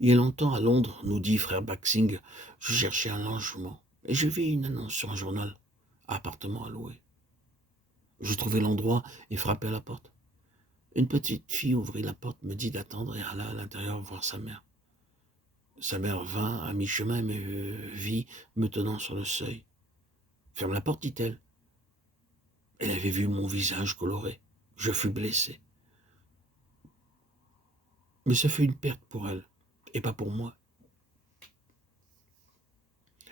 Il y a longtemps, à Londres, nous dit frère Baxing, je cherchais un logement et je vis une annonce sur un journal. Appartement à louer. Je trouvai l'endroit et frappai à la porte. Une petite fille ouvrit la porte, me dit d'attendre et alla à l'intérieur voir sa mère. Sa mère vint à mi-chemin et me vit me tenant sur le seuil. Ferme la porte, dit-elle. Elle avait vu mon visage coloré. Je fus blessé. Mais ce fut une perte pour elle, et pas pour moi.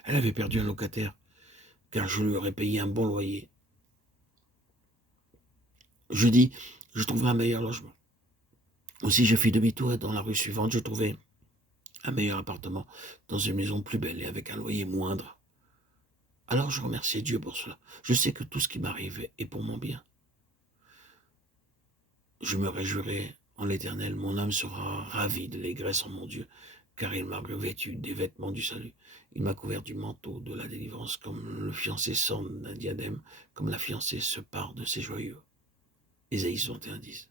Elle avait perdu un locataire, car je lui aurais payé un bon loyer. Je dis, je trouverai un meilleur logement. Aussi, je fis demi-tour et dans la rue suivante, je trouvai un meilleur appartement, dans une maison plus belle et avec un loyer moindre. Alors je remerciai Dieu pour cela. Je sais que tout ce qui m'arrive est pour mon bien. Je me réjouirai en l'Éternel, mon âme sera ravie de l'allégresse en mon Dieu, car il m'a revêtu des vêtements du salut. Il m'a couvert du manteau de la délivrance, comme le fiancé s'orne d'un diadème, comme la fiancée se pare de ses joyaux. Ésaïe 61:10.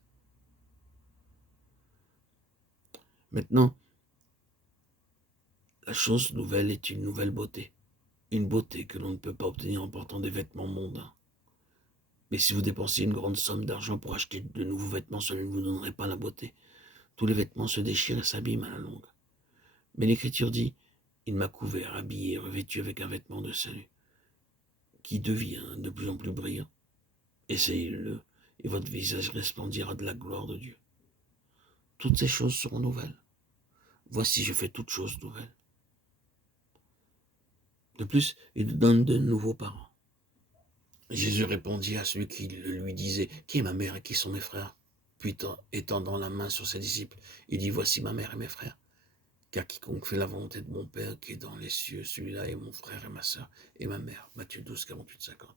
Maintenant, la chose nouvelle est une nouvelle beauté. Une beauté que l'on ne peut pas obtenir en portant des vêtements mondains. Mais si vous dépensiez une grande somme d'argent pour acheter de nouveaux vêtements, cela ne vous donnerait pas la beauté. Tous les vêtements se déchirent et s'abîment à la longue. Mais l'Écriture dit, il m'a couvert, habillé, revêtu avec un vêtement de salut, qui devient de plus en plus brillant. Essayez-le, et votre visage resplendira de la gloire de Dieu. Toutes ces choses seront nouvelles. Voici, je fais toutes choses nouvelles. De plus, il donne de nouveaux parents. Jésus répondit à celui qui le lui disait, qui est ma mère et qui sont mes frères? Puis étendant la main sur ses disciples, il dit, voici ma mère et mes frères. Car quiconque fait la volonté de mon Père qui est dans les cieux, celui-là est mon frère et ma sœur et ma mère. Matthieu 12, 48, 50.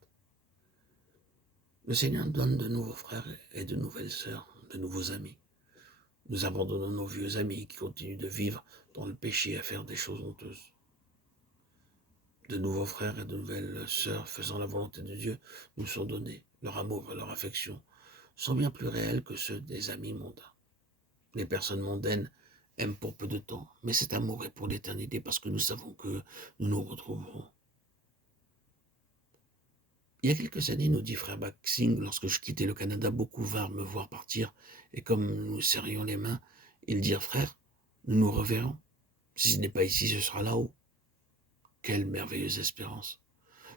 Le Seigneur donne de nouveaux frères et de nouvelles sœurs, de nouveaux amis. Nous abandonnons nos vieux amis qui continuent de vivre dans le péché et à faire des choses honteuses. De nouveaux frères et de nouvelles sœurs faisant la volonté de Dieu nous sont donnés. Leur amour et leur affection sont bien plus réels que ceux des amis mondains. Les personnes mondaines aiment pour peu de temps, mais cet amour est pour l'éternité parce que nous savons que nous nous retrouverons. Il y a quelques années, nous dit frère Baxing, lorsque je quittais le Canada, beaucoup vinrent me voir partir, et comme nous serrions les mains, ils dirent, frère, nous nous reverrons. Si ce n'est pas ici, ce sera là-haut. Quelle merveilleuse espérance.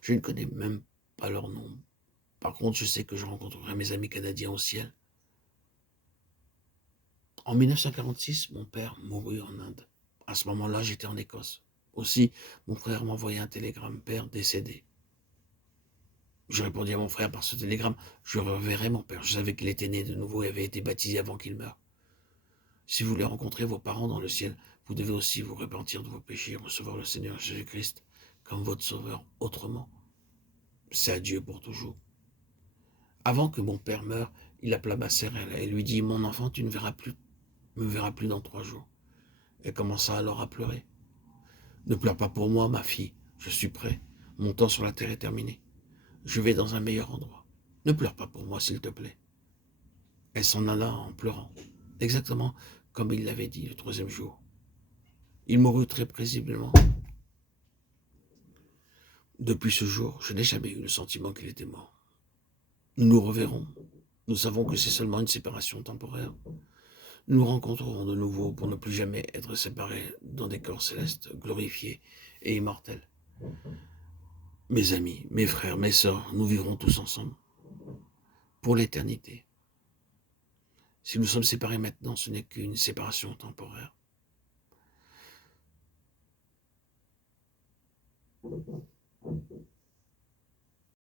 Je ne connais même pas leur nom. Par contre, je sais que je rencontrerai mes amis canadiens au ciel. En 1946, mon père mourut en Inde. À ce moment-là, j'étais en Écosse. Aussi, mon frère m'envoyait un télégramme, père décédé. Je répondis à mon frère par ce télégramme, je reverrai mon père. Je savais qu'il était né de nouveau et avait été baptisé avant qu'il meure. Si vous voulez rencontrer vos parents dans le ciel, vous devez aussi vous repentir de vos péchés et recevoir le Seigneur Jésus-Christ comme votre sauveur. Autrement, c'est adieu pour toujours. Avant que mon père meure, il appela ma sœur et lui dit, mon enfant, tu ne me verras plus dans 3 jours. Elle commença alors à pleurer. Ne pleure pas pour moi, ma fille, je suis prêt. Mon temps sur la terre est terminé. Je vais dans un meilleur endroit. Ne pleure pas pour moi, s'il te plaît. Elle s'en alla en pleurant, exactement comme il l'avait dit le 3e jour. Il mourut très paisiblement. Depuis ce jour, je n'ai jamais eu le sentiment qu'il était mort. Nous nous reverrons. Nous savons que c'est seulement une séparation temporaire. Nous nous rencontrerons de nouveau pour ne plus jamais être séparés dans des corps célestes, glorifiés et immortels. Mes amis, mes frères, mes sœurs, nous vivrons tous ensemble pour l'éternité. Si nous sommes séparés maintenant, ce n'est qu'une séparation temporaire.